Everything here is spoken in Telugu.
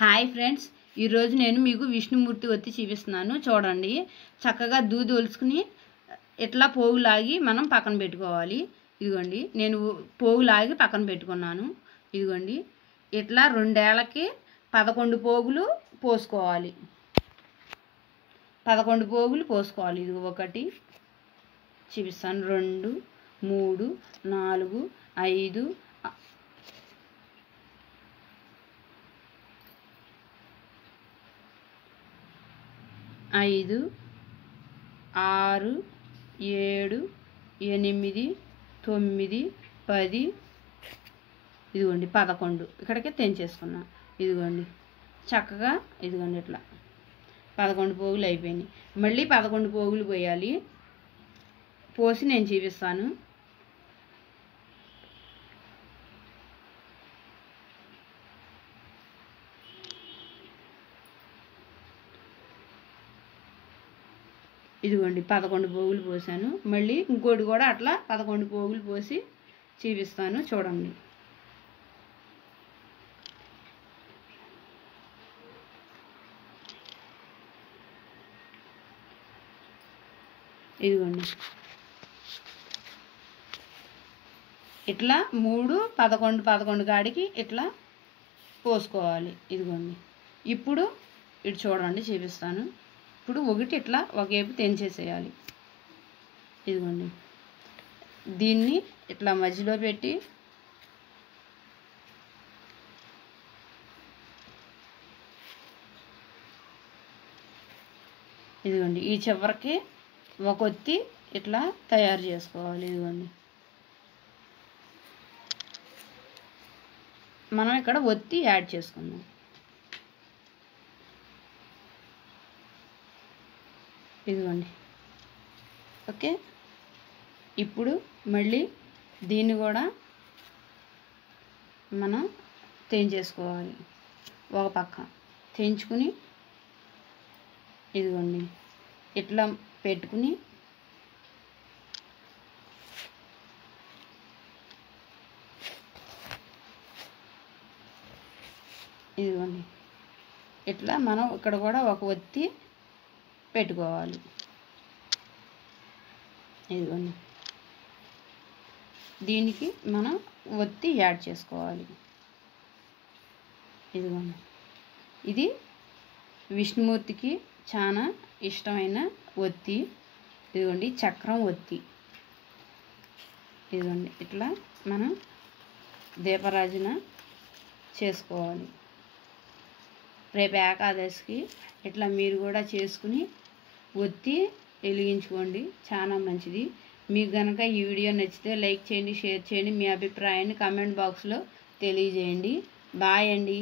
హాయ్ ఫ్రెండ్స్, ఈరోజు నేను మీకు విష్ణుమూర్తి ఒత్తి చూపిస్తున్నాను. చూడండి, చక్కగా దూది ఒలుచుకుని ఇట్లా పోగులాగి మనం పక్కన పెట్టుకోవాలి. ఇదిగోండి, నేను పోగులాగి పక్కన పెట్టుకున్నాను. ఇదిగోండి, ఇట్లా 2 ఏళ్ళకి 11 పోగులు పోసుకోవాలి. 11 పోగులు పోసుకోవాలి. ఇది ఒకటి చూపిస్తాను, 2, 3, 4, 5, 5, 6, 7, 8, 9, 10, ఇదిగోండి 11 ఇక్కడికే తెంచేసుకున్నాం. ఇదిగోండి చక్కగా ఇదిగోండి ఇట్లా 11 పోగులు అయిపోయినాయి. మళ్ళీ 11 పోగులు పోయాలి. పోసి నేను చూపిస్తాను. ఇదిగోండి 11 పోగులు పోసాను. మళ్ళీ ఇంకోటి కూడా అట్లా 11 పోగులు పోసి చూపిస్తాను. చూడండి, ఇదిగోండి ఇట్లా 3, 11, 11 కాడికి ఇట్లా పోసుకోవాలి. ఇదిగోండి ఇప్పుడు ఇటు చూడండి చూపిస్తాను. ఇప్పుడు ఒకటి ఇట్లా ఒకవైపు తెంచేసేయాలి. ఇదిగోండి దీన్ని ఇట్లా మధ్యలో పెట్టి ఇదిగోండి ఈ చివరికి ఒక ఒత్తి ఇట్లా తయారు చేసుకోవాలి. ఇదిగోండి మనం ఇక్కడ ఒత్తి యాడ్ చేసుకుందాం. ఇదిగోండి ఓకే. ఇప్పుడు మళ్ళీ దీన్ని కూడా మనం తెంచేసుకోవాలి. ఒక పక్క తెంచుకుని ఇదిగోండి ఇట్లా పెట్టుకుని ఇదిగోండి ఇట్లా మనం ఇక్కడ కూడా ఒక ఒత్తి పెట్టుకోవాలి. ఇదిగోండి దీనికి మనం ఒత్తి యాడ్ చేసుకోవాలి. ఇదిగోండి ఇది విష్ణుమూర్తికి చాలా ఇష్టమైన ఒత్తి. ఇదిగోండి చక్రం ఒత్తి. ఇదిగోండి ఇట్లా మనం దీపారాజన చేసుకోవాలి. రేపు ఏకాదశికి ఇట్లా మీరు కూడా చేసుకుని ఒత్తి వెలిగించుకోండి, చాలా మంచిది. మీకు కనుక ఈ వీడియో నచ్చితే లైక్ చేయండి, షేర్ చేయండి, మీ అభిప్రాయాన్ని కామెంట్ బాక్స్లో తెలియజేయండి. బాయ్ అండి.